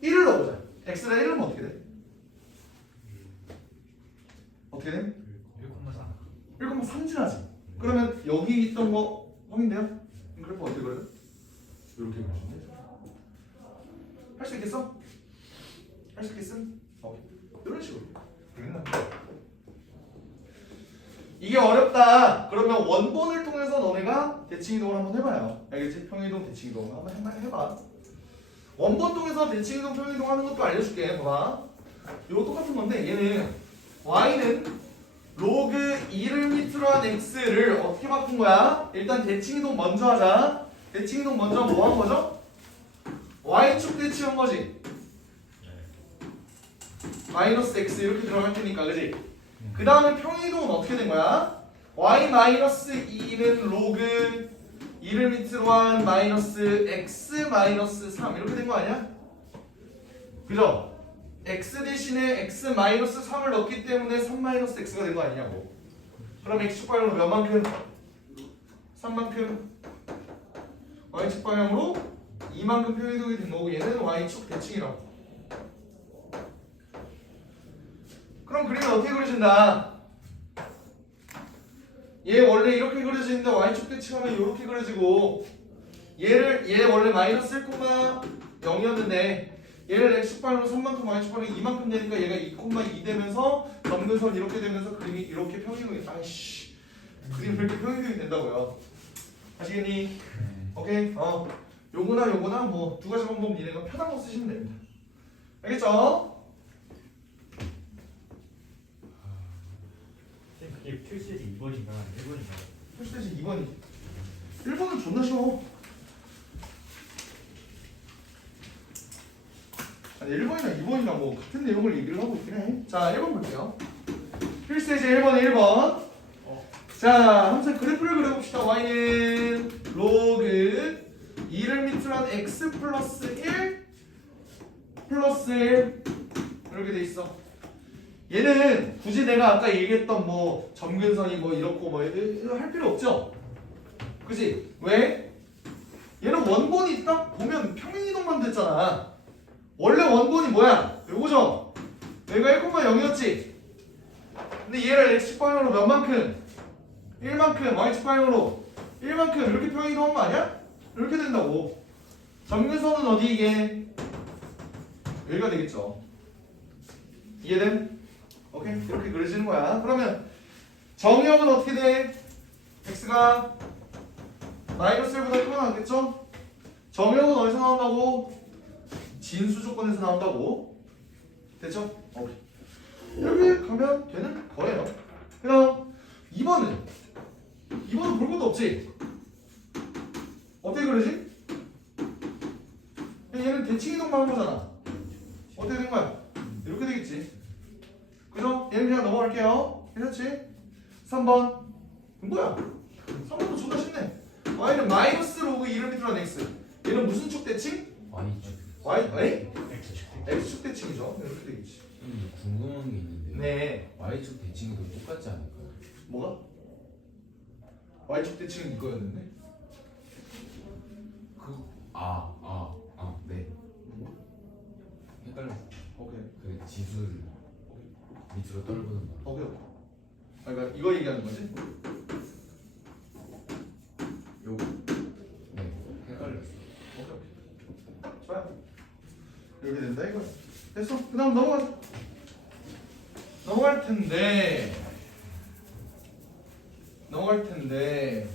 1을 넣어보자. x가 1을 넣으면 어떻게 돼? 어떻게 돼? 1,4. 1,3진하지. 그러면 여기 있던 거 확인돼요? 그래프 어떻게 그려요? 이렇게 그려주면 돼. 할 수 있겠어? 할 수 있겠음? 이런 식으로. 되겠나? 이게 어렵다. 그러면 원본을 통해서 너네가 대칭이동을 한번 해봐요. 알겠지? 평이동, 대칭이동 한번 해봐. 원본 통해서 대칭이동, 평이동 하는 것도 알려줄게. 봐봐. 이거 똑같은 건데 얘는 y는 로그 2를 밑으로 한 x를 어떻게 바꾼 거야? 일단 대칭이동 먼저 하자. 대칭이동 먼저 하면 뭐 한 거죠? y축 대칭한 거지. 마이너스 x 이렇게 들어갈 테니까, 그지? 그 다음에 평이동은 어떻게 된 거야? y-2는 로그 2를 밑으로 한 마이너스 x-3 이렇게 된 거 아니야? 그죠? x 대신에 x-3을 넣기 때문에 3-x가 된 거 아니냐고. 그럼 x축 방향으로 몇 만큼? 3만큼. y축 방향으로 2만큼 평이동이 된 거고 얘는 y축 대칭이라고. 그럼 그림이 어떻게 그려진다? 얘 원래 이렇게 그려지는데 y축 대칭하면 이렇게 그려지고 얘 원래 마이너스 1,0이었는데 얘를 x축 방향으로 3만큼 y축 방향으로 2만큼 되니까 얘가 2,2 되면서 점근선 이렇게 되면서 그림이 이렇게 평이동이 그림이 이렇게 평이동이 된다고요. 아시겠니? 오케이? 요거나 뭐 두 가지 방법 니네가 편한 거 쓰시면 됩니다. 알겠죠? 그게 필수지 2번인가 1번인가? 표시되지 2번이지. 1번은 존나 쉬워. 아니 1번이랑 2번이랑 뭐 같은 내용을 얘기를 하고 있긴 해. 자 1번 볼게요. 필수되지 1번에 1번. 자 함수 그래프를 그려봅시다. y는 로그 2를 밑으로 한 x 플러스 1 플러스 1 이렇게 돼 있어. 얘는 굳이 내가 아까 얘기했던 뭐 점근선이 뭐 이렇고 뭐 이거 할 필요 없죠? 그지? 왜? 얘는 원본이 딱 보면 평행이동만 됐잖아. 원래 원본이 뭐야? 요거죠? 얘가 1,0이었지? 근데 얘를 x축 방향으로 몇 만큼? 1만큼 y축 방향으로 1만큼 이렇게 평행이동한 거 아니야? 이렇게 된다고. 점근선은 어디 이게? 여기가 되겠죠. 이해됨? 오케이? 이렇게 그려지는 거야. 그러면 정의역은 어떻게 돼? x가 마이너스 1보다 크게 나왔겠죠? 정의역은 어디서 나온다고? 진수 조건에서 나온다고. 됐죠? 오케이. 이렇게 가면 되는 거예요. 그럼 2번은 볼 것도 없지? 어떻게 그러지? 얘는 대칭이동만 한 거잖아. 어떻게 된 거야? 이렇게 되겠지. 그죠? 얘는 그냥 넘어갈게요. 괜찮지? 3번. 뭐야? 3번도 존나 쉽네. y는 마이너스 로그 2를 밑으로 한 x. 얘는 무슨 축 대칭? x축 대칭이죠. 이렇게 되겠지. 궁금한 게 있는데요. 네. y축 대칭도 똑같지 않을까요? 뭐가? y축 대칭은 이거였는데. 네. 헷갈렸어. 오케이. 그 지수를 밑으로 떨구는 거. 오케이. 그러니까 이거 얘기하는 거지? 요거. 네. 헷갈렸어. 오케이. 좋아요. 이렇게 된다 이거. 됐어. 그다음 넘어가자. 넘어갈 텐데. 넘어갈 텐데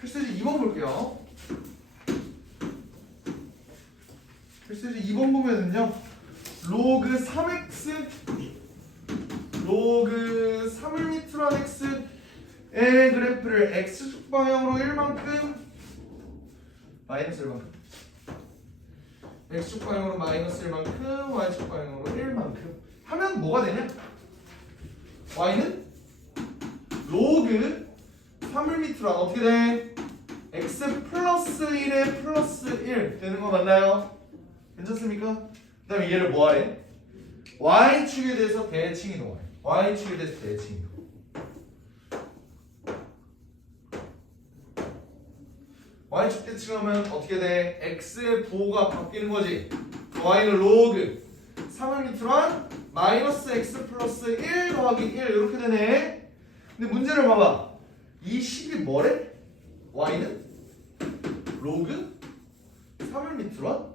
필수지 2번 볼게요. 필수지 2번 보면은요 로그 3x 로그 3을 밑으로 한 x의 그래프를 x축 방향으로 1만큼 마이너스 1만큼 x축 방향으로 마이너스 1만큼 y축 방향으로 1만큼 하면 뭐가 되냐? y는 로그 3을 밑으로 한 어떻게 돼? x 플러스 1에 플러스 1 되는 거 맞나요? 괜찮습니까? 그 다음에 얘를 뭐하래? y축에 대해서 대칭 이동하래. y축에 대해서 대칭 이동. y축 대칭하면 어떻게 돼? x의 부호가 바뀌는 거지. y는 로그 3을 밑으로 한 마이너스 x 플러스 1 더하기 1 이렇게 되네. 근데 문제를 봐봐. 이 식이 뭐래? y는 로그 3을 밑으로 한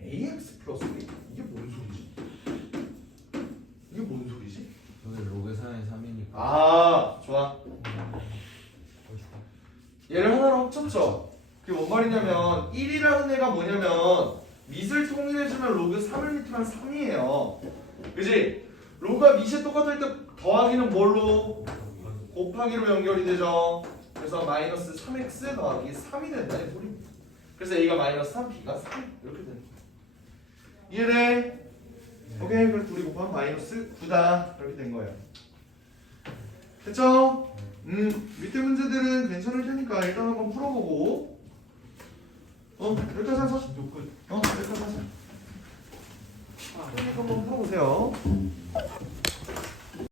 ax 플러스 1. 이게 뭔 소리지? 이게 뭔 소리지? 여기 로그 4의 3이니까 아 좋아. 멋있다. 얘를 하나로 합쳤죠. 그게 뭔 말이냐면 1이라는 애가 뭐냐면 밑을 통일해주면 로그 3을 밑으로 한 3이에요. 그지? 로그가 밑에 똑같을 때 더하기는 뭘로? 곱하기로 연결이 되죠. 그래서 마이너스 3x 더하기 3이 된다 이 소리입니다. 그래서 a가 마이너스 3, b가 3 이렇게 되는 거예요. 이해돼? 오케이. 그래서 둘이 곱하면 마이너스 9다 이렇게 된 거예요. 됐죠? 밑에 문제들은 괜찮을 테니까 일단 한번 풀어보고 여기까지 하자. 진도 끝. 여기까지 하자. 그러니까 한번 풀어보세요.